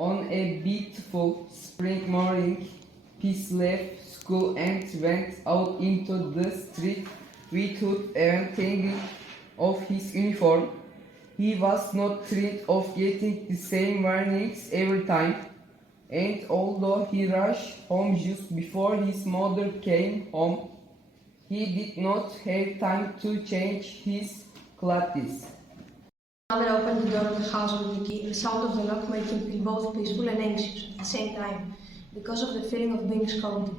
On a beautiful spring morning, Peace left school and went out into the street without even taking off his uniform. He was not thrilled of getting the same warnings every time, and although he rushed home just before his mother came home, he did not have time to change his clothes. Mother opened the door of the house with the key. The sound of the knock made him feel both peaceful and anxious at the same time, because of the feeling of being scolded.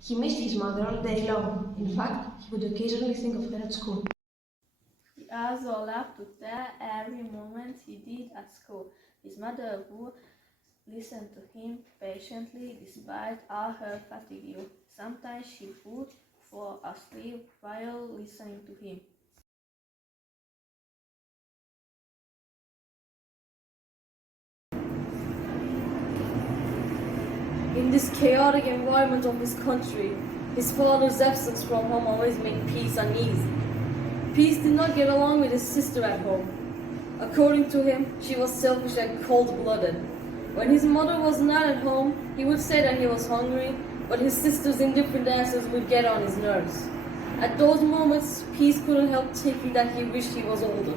He missed his mother all day long. In fact, he would occasionally think of her at school. He also loved to tell every moment he did at school. His mother would listen to him patiently despite all her fatigue. Sometimes she would fall asleep while listening to him. In this chaotic environment of his country, his father's absence from home always made Peace uneasy. Peace did not get along with his sister at home. According to him, she was selfish and cold-blooded. When his mother was not at home, he would say that he was hungry, but his sister's indifferent answers would get on his nerves. At those moments, Peace couldn't help thinking that he wished he was older.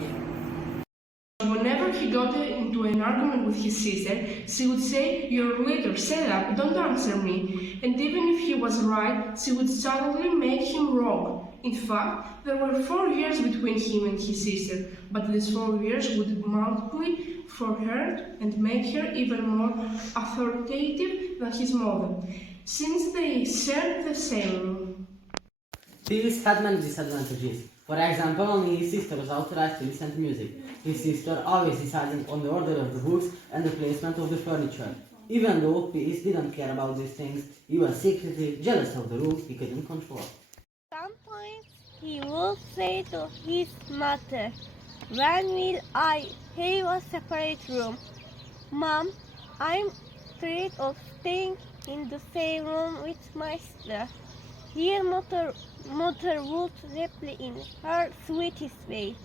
Whenever he got into an argument with his sister, she would say, "You're a leader, shut up, don't answer me." And even if he was right, she would suddenly make him wrong. In fact, there were 4 years between him and his sister, but these 4 years would multiply for her and make her even more authoritative than his mother, since they shared the same room. Peace had many disadvantages. For example, only his sister was authorized to listen to music. His sister always decided on the order of the books and the placement of the furniture. Even though Peace didn't care about these things, he was secretly jealous of the room he couldn't control. Sometimes he would say to his mother, "When will I have a separate room? Mom, I'm tired of staying in the same room with my sister." Here mother would reply in her sweetest way,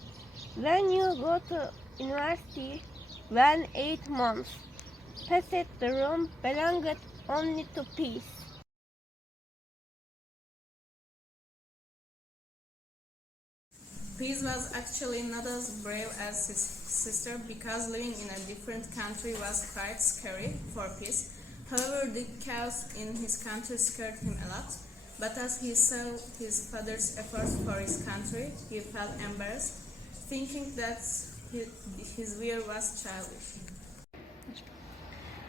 "When you go to university, when 8 months passed, the room belonged only to Peace." Peace was actually not as brave as his sister because living in a different country was quite scary for Peace. However, the chaos in his country scared him a lot. But as he saw his father's efforts for his country, he felt embarrassed, thinking that his fear was childish.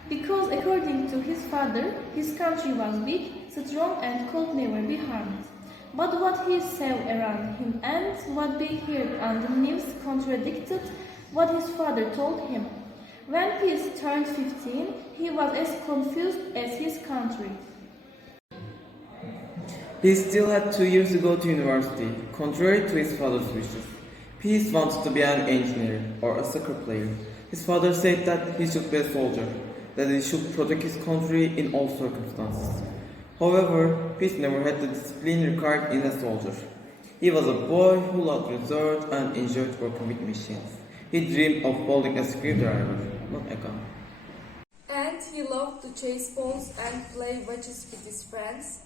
Because according to his father, his country was big, strong and could never be harmed. But what he saw around him and what he heard on the news contradicted what his father told him. When Peace turned 15, he was as confused as his country. He still had 2 years to go to university, contrary to his father's wishes. Peace wanted to be an engineer or a soccer player. His father said that he should be a soldier, that he should protect his country in all circumstances. However, Peace never had the discipline required in a soldier. He was a boy who loved research and enjoyed working with machines. He dreamed of holding a screwdriver, not a gun. And he loved to chase balls and play wedges with his friends.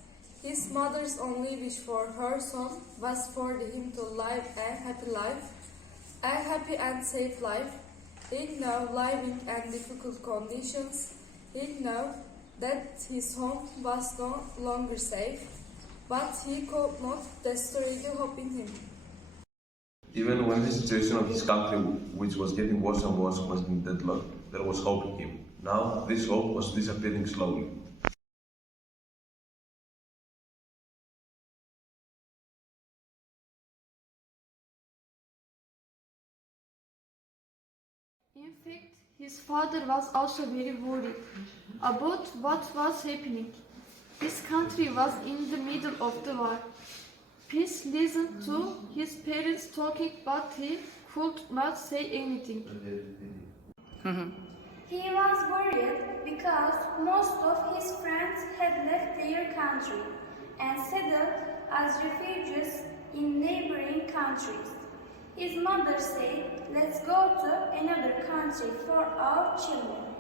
His mother's only wish for her son was for him to live a happy life, a happy and safe life. He now living in difficult conditions. He knew that his home was no longer safe, but he could not destroy the hope in him. Even when the situation of his country, which was getting worse and worse, was in deadlock, there was hope in him. Now, this hope was disappearing slowly. In fact, his father was also very worried about what was happening. His country was in the middle of the war. Peace listened to his parents talking, but he could not say anything. He was worried because most of his friends had left their country and settled as refugees in neighboring countries. His mother said, "Let's go to another country for our children."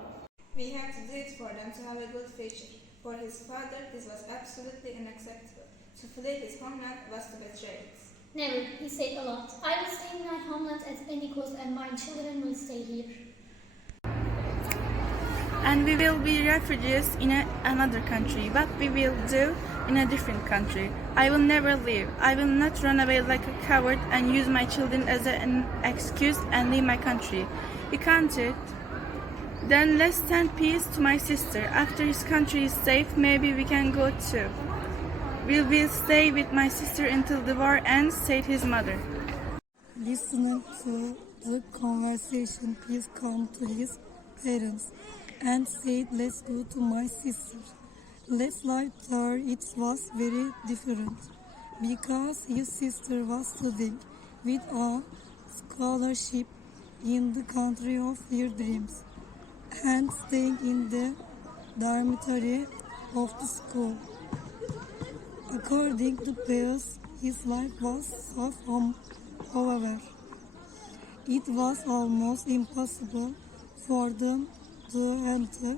We had to do it for them to have a good future. For his father, this was absolutely unacceptable. To flee his homeland was to betray it. Never, he said a lot. I will stay in my homeland at any cost and my children will stay here. And we will be refugees in another country. What we will do in a different country. I will never leave. I will not run away like a coward and use my children as an excuse and leave my country. We can't do it. Then let's send peace to my sister. After his country is safe, maybe we can go too. We will stay with my sister until the war ends, said his mother. Listening to the conversation, Peace came to his parents and said, let's go to my sister. Let's live there. It was very different because his sister was studying with a scholarship in the country of their dreams and staying in the dormitory of the school. According to Peace, his life was tough, however. It was almost impossible for them to enter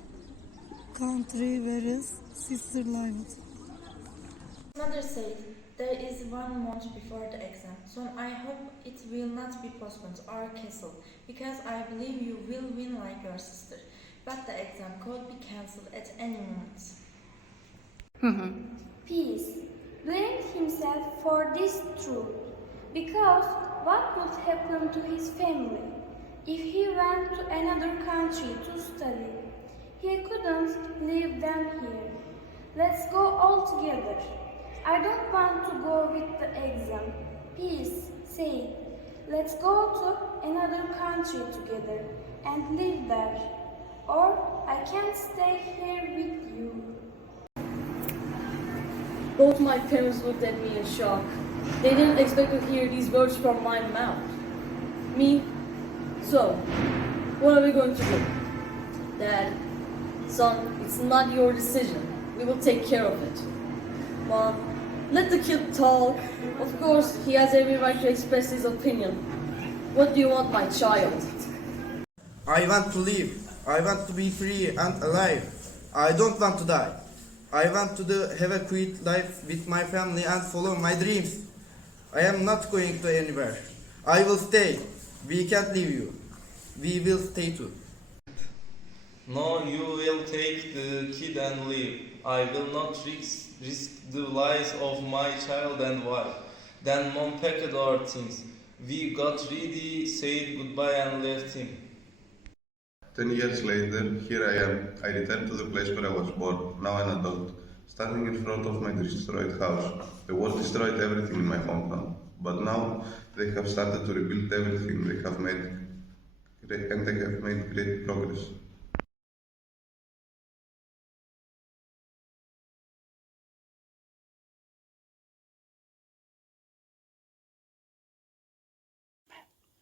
country where his sister lived. Mother said, there is 1 month before the exam, so I hope it will not be postponed or cancelled, because I believe you will win like your sister. But the exam could be cancelled at any moment. Peace blamed himself for this truth, because what would happen to his family if he went to another country to study? He couldn't leave them here. Let's go all together. I don't want to go with the exam. Peace said, let's go to another country together and live there, or I can't stay here with you. Both my parents looked at me in shock. They didn't expect to hear these words from my mouth. Me? So, what are we going to do? Dad, son, it's not your decision. We will take care of it. Mom, let the kid talk. Of course, he has every right to express his opinion. What do you want, my child? I want to live. I want to be free and alive. I don't want to die. I want to have a quiet life with my family and follow my dreams. I am not going to anywhere. I will stay. We can't leave you. We will stay too. No, you will take the kid and leave. I will not risk the lives of my child and wife. Then Mom packed our things. We got ready, said goodbye and left him. 10 years later, here I am. I returned to the place where I was born, now an adult, standing in front of my destroyed house. The war destroyed everything in my hometown, but now they have started to rebuild everything they have made, and they have made great progress.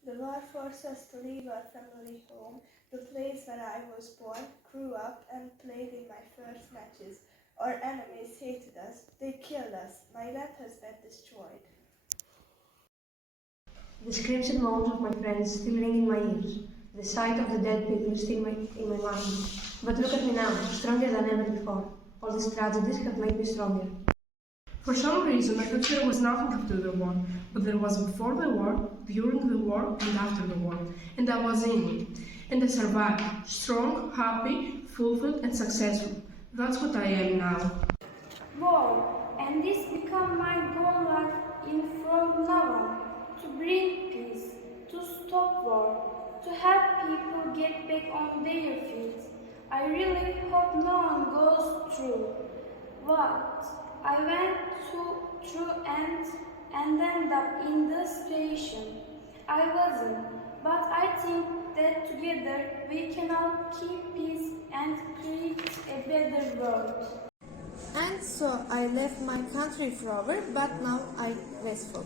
The war forced us to leave our family home, the place where I was born, grew up, and played in my first matches. Our enemies hated us. They killed us. My land has been destroyed. The screams and moans of my friends still ring in my ears. The sight of the dead people is still in my mind. But look at me now, stronger than ever before. All these tragedies have made me stronger. For some reason, I thought there was nothing after the war, but there was before the war, during the war, and after the war, and I was in it. And I survived, strong, happy, fulfilled, and successful. That's what I am now. War, and this become my goal life from now on, to bring peace, to stop war, to help people get back on their feet. I really hope no one goes through what I went through and ended up in the station. I wasn't, but I think that together we can all keep peace and create a better world. And so I left my country forever, but now I'm restful.